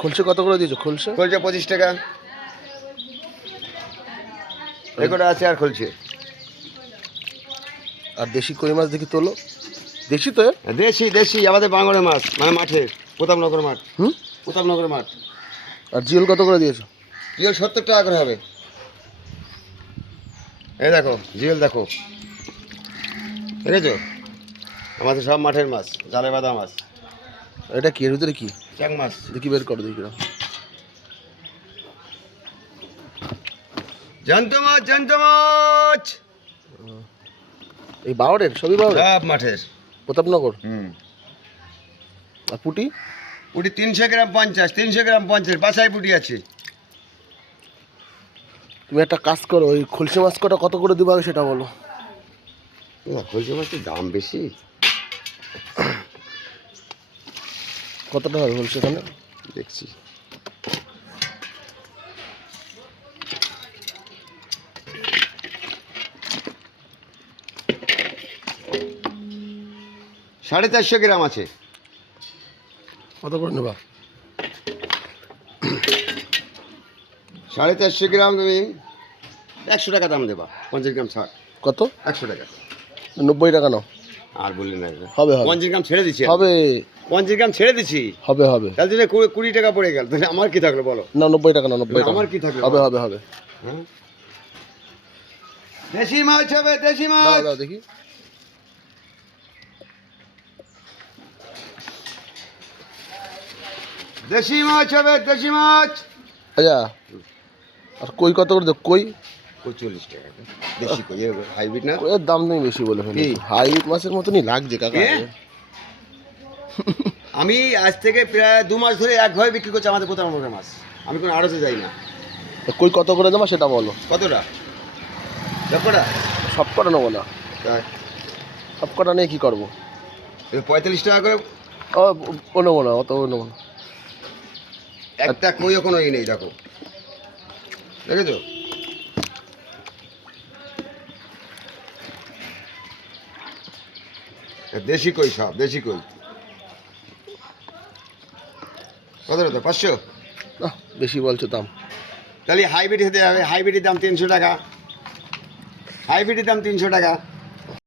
খলসে কত করে দিয়েছো? খলসে খলছে 25 টাকা। এগুলো আছে আর খলছে। আর দেশি কই মাছ দেখি তোলো। দেশি তো? দেশি দেশি আমাদের বাঙড়ের মাছ, মানে মাঠের, প্রতাপনগর মাঠ। প্রতাপনগর মাঠ। আর জিওল কত করে দিয়েছো? জিওল 70 টাকা করে হবে। এই দেখো জিওল দেখো, দেখেছো? আমাদের সব মাঠের মাছ, জালে বাঁধা মাছ। এটা কি, এর ভিতরে কি? চাং মাছ। দেখি বের করো দেখি। জ্যান্ত মাছ, জ্যান্ত মাছ। এই বাওড়ের, সবই বাওড়ের? সব মাঠের। প্রতাপনগর। আর পুটি? পুটি 300 গ্রাম 50, 300 গ্রাম 50, বাসায় পুটি আছে। তুমি একটা কাজ করো, ওই খলসে মাছ কটা কত করে দিবা সেটা বলো। খলসে মাছের দাম বেশি। কতটা হবে খলসে এখানে? দেখছি। সাড়ে 400 গ্রাম আছে। কত করে নেবা? 450 গ্রাম তুমি 100 টাকা দাম দেবা। 50 গ্রাম ছাড়। কত? 100 টাকা। 90 টাকা নাও। আর বললেন না, হবে হবে 50 গ্রাম ছেড়ে দিচ্ছি। হবে 50 গ্রাম ছেড়ে দিচ্ছি। হবে হবে। তাহলে 20 টাকা পড়ে গেল, তাহলে আমার কি থাকলো বলো? না 90 টাকা না, 90 টাকা। আমার কি থাকলো? হবে হবে হবে। হ্যাঁ, দেশি মাছ হবে, দেশি দাও মাছ। দাও দেখি। দেশি মাছ হবে, দেশি মাছ। আচ্ছা, আর কই কত করে দেব? কই 40 টাকা। দেশি কই, হাইব্রিড না? কইয়ের দাম তুমি বেশি বলে ফেলেছো। হাইব্রিড মাছের মতনই লাগছে কাকা। আমি আজ থেকে প্রায় 2 মাস ধরে একভাবে বিক্রি করছি আমাদের প্রতাপনগরের মাছ। আমি কোনো আড়তে যাই না। কই কত করে দেবা সেটা বলো। কতটা? কতটা? সব কটা নেবো না। তাই সব কটা নিয়ে কী করবো? 45 টাকা করে। ও নেবো না, অত নেবো না। একটা কইও কোনো ই নেই, দেখো, দেখেছো? দেশি কই, সব দেশি কই। কত তো 500? বেশি বলছো দাম। তাহলে হাইব্রিড হতে হবে। হাইব্রিডের দাম 300 টাকা। হাইব্রিডের দাম 300 টাকা।